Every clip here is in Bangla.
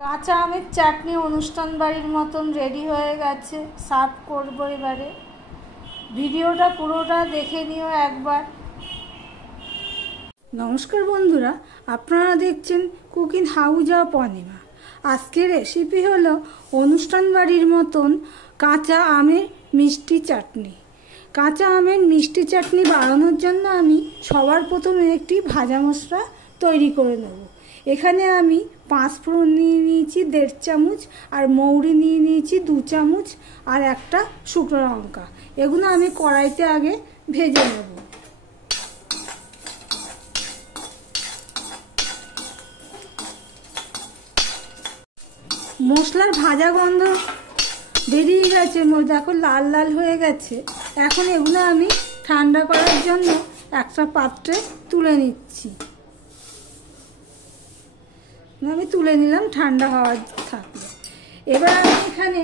কাঁচা আমের চাটনি অনুষ্ঠান বাড়ির মতন রেডি হয়ে গেছে। সার্ভ করবো এবারে। ভিডিওটা পুরোটা দেখে নিও একবার। নমস্কার বন্ধুরা, আপনারা দেখছেন কুকিং হাউস অফ অনিমা। আজকের রেসিপি হলো অনুষ্ঠান বাড়ির মতন কাঁচা আমের মিষ্টি চাটনি। কাঁচা আমের মিষ্টি চাটনি বানানোর জন্য আমি সবার প্রথমে একটি ভাজা মশলা তৈরি করে নেব। এখানে আমি 5 ফোড়ন নিয়ে নিয়েছি 1.5 চামচ, আর মৌরি নিয়ে নিয়েছি 2 চামচ, আর একটা শুকনো লঙ্কা। এগুলো আমি কড়াইতে আগে ভেজে নেব। মশলার ভাজা গন্ধ বেরিয়ে গেছে, দেখো লাল লাল হয়ে গেছে। এখন এগুলো আমি ঠান্ডা করার জন্য একটা পাত্রে তুলে নিচ্ছি। আমি তুলে নিলাম, ঠান্ডা হওয়ার থাকলে। এবার আমি এখানে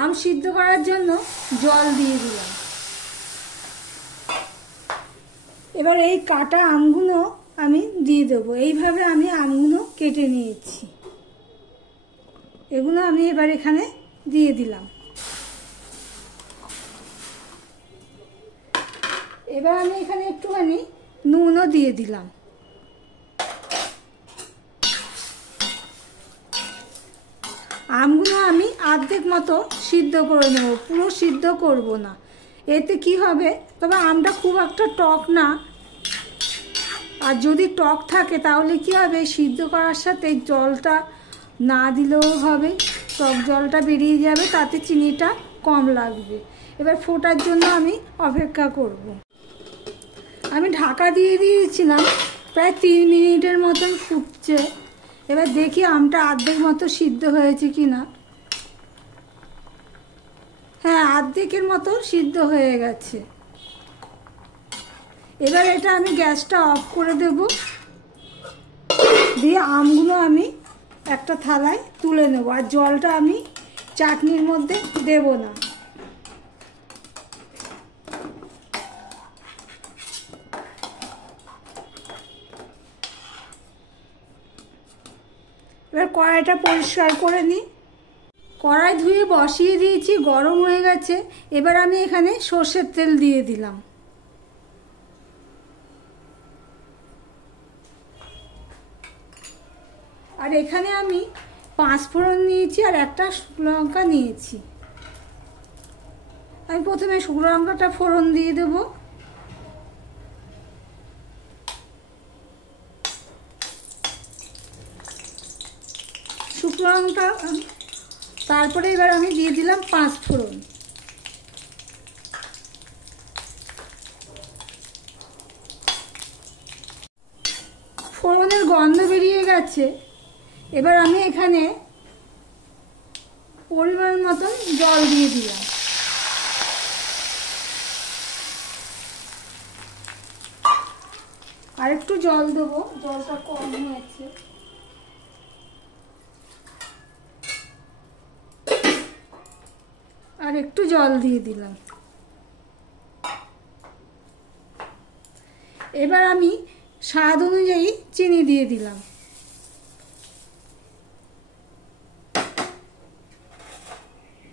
আম সিদ্ধ করার জন্য জল দিয়ে দিলাম। এবার এই কাটা আমগুলো আমি দিয়ে দেবো। এইভাবে আমি আমগুলো কেটে নিয়েছি, এগুলো আমি এবার এখানে দিয়ে দিলাম। এবার আমি এখানে একটুখানি নুনও দিয়ে দিলাম। আমগুলো আমি অর্ধেক মতো সিদ্ধ করে নেব, পুরো সিদ্ধ করব না। এতে কি হবে, তবে আমটা খুব একটা টক না। আর যদি টক থাকে তাহলে কি হবে, সিদ্ধ করার সাথে জলটা না দিলেও হবে, টক জলটা বেরিয়ে যাবে, তাতে চিনিটা কম লাগবে। এবার ফোটার জন্য আমি অপেক্ষা করব। আমি ঢাকা দিয়ে দিয়েছিলাম, প্রায় 3 মিনিটের মতন ফুটছে। এবার দেখি আমটা অর্ধেক মতো সিদ্ধ হয়েছে কি না। হ্যাঁ, অর্ধেকের মতো সিদ্ধ হয়ে গেছে। এবার এটা আমি গ্যাসটা অফ করে দেব, দিয়ে আমগুলো আমি একটা থালায় তুলে নেব। আর জলটা আমি চাটনির মধ্যে দেব না। এবার কড়াইটা পরিষ্কার করে নিই। কড়াই ধুয়ে বসিয়ে দিয়েছি, গরম হয়ে গেছে। এবার আমি এখানে সর্ষের তেল দিয়ে দিলাম। আর এখানে আমি 5 ফোড়ন নিয়েছি, আর একটা শুকনো লঙ্কা নিয়েছি। আমি প্রথমে শুকনো লঙ্কাটা ফোড়ন দিয়ে দেব। শুকনো লঙ্কা, তারপরে এবার আমি দিয়ে দিলাম 5 ফোড়ন। ফোড়নের গন্ধ বেরিয়ে গেছে। এবার আমি এখানে পরিমাণ মতন জল দিয়ে দিলাম। আর একটু জল দেবো, জলটা কম হয়েছে। আর একটু জল দিয়ে দিলাম। এবার আমি স্বাদ অনুযায়ী চিনি দিয়ে দিলাম।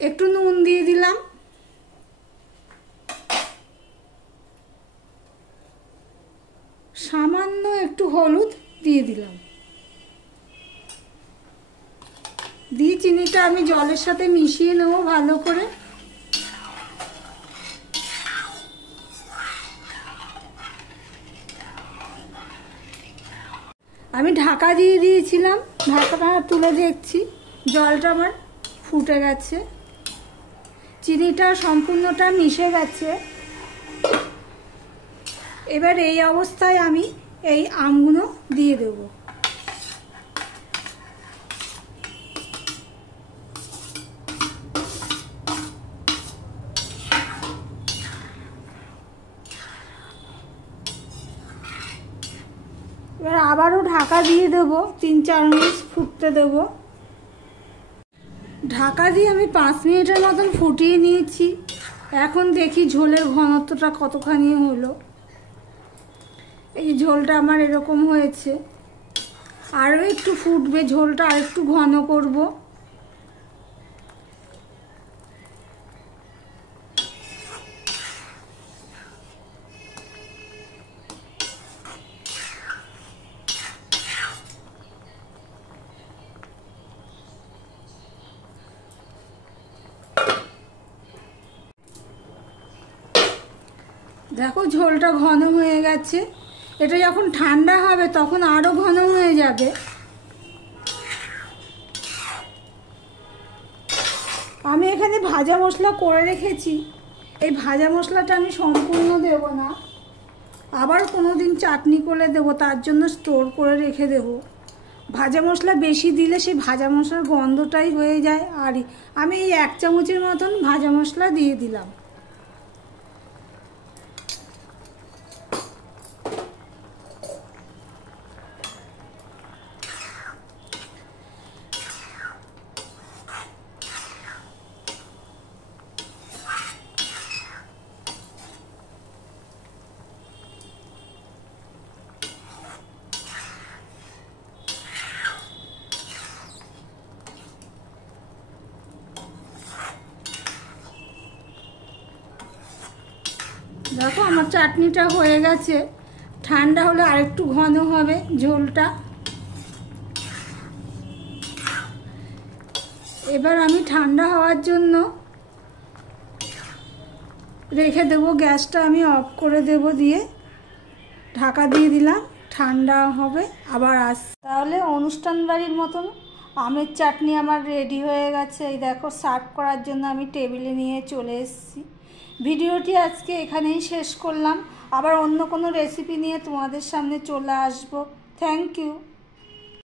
একটু নুন দিয়ে দিলাম। সামান্য একটু হলুদ দিয়ে দিলাম। দিয়ে চিনিটা আমি জলের সাথে মিশিয়ে নেব ভালো করে। আমি ঢাকা দিয়ে দিয়েছিলাম, ঢাকাটা তুলে দেখছি জলটা আমার ফুটে গেছে, চিনিটা সম্পূর্ণটা মিশে গেছে। এবার এই অবস্থায় আমি এই আমগুলো দিয়ে দেব। এবার আবারও ঢাকা দিয়ে দেবো, 3-4 মিনিট ফুটতে দেবো। ঢাকা দিয়ে আমি 5 মিনিটের মতন ফুটিয়ে নিয়েছি। এখন দেখি ঝোলের ঘনত্বটা কতখানি হলো। এই ঝোলটা আমার এরকম হয়েছে। আরও একটু ফুটবে, ঝোলটা আর একটু ঘন করব। দেখো ঝোলটা ঘন হয়ে গেছে। এটা যখন ঠান্ডা হবে তখন আরও ঘন হয়ে যাবে। আমি এখানে ভাজা মশলা করে রেখেছি, এই ভাজা মশলাটা আমি সম্পূর্ণ দেব না, আবার কোনো দিন চাটনি করে দেবো, তার জন্য স্টোর করে রেখে দেব। ভাজা মশলা বেশি দিলে সেই ভাজা মশলার গন্ধটাই হয়ে যায়। আর আমি এই 1 চামচের মতন ভাজা মশলা দিয়ে দিলাম। দেখো আমার চাটনিটা হয়ে গেছে। ঠান্ডা হলে আরেকটু ঘন হবে ঝোলটা। এবার আমি ঠান্ডা হওয়ার জন্য রেখে দেবো। গ্যাসটা আমি অফ করে দেব, দিয়ে ঢাকা দিয়ে দিলাম। ঠান্ডা হবে আবার তাহলে অনুষ্ঠান বাড়ির মতন আমের চাটনি আমার রেডি হয়ে গেছে। এই দেখো সার্ভ করার জন্য আমি টেবিলে নিয়ে চলে এসেছি। ভিডিওটি আজকে এখানেই শেষ করলাম। আবার অন্য কোনো রেসিপি নিয়ে তোমাদের সামনে চলে আসবো। Thank you.